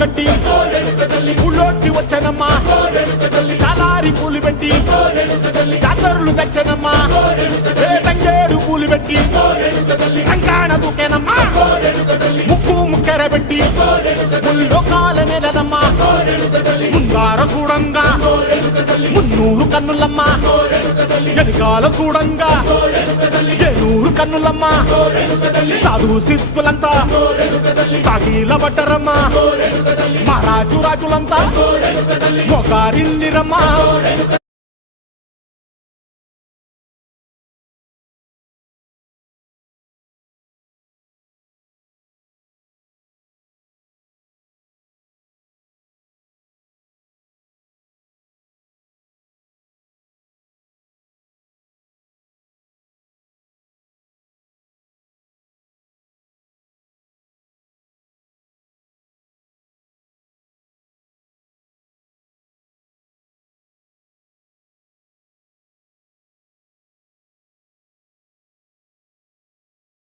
కట్టి ఊళ్ళోకి వచ్చానమ్మా చాలారి పూలు పెట్టి జాతరులు తెచ్చానమ్మా తంగేడు పూలు పెట్టి రంగాణ దూకేనమ్మా ముక్కు ముక్కెర పెట్టి ముల్లోకాల నెలనమ్మా ముందార చూడంగా మున్నూరు కన్నులమ్మా ఎనకాల చూడంగా ఏనూరు కన్నులమ్మా సాధు సిద్ధులంతా సాగిల పడ్డరమ్మా మహారాజు రాజులంతా మొగారిల్లిరమ్మా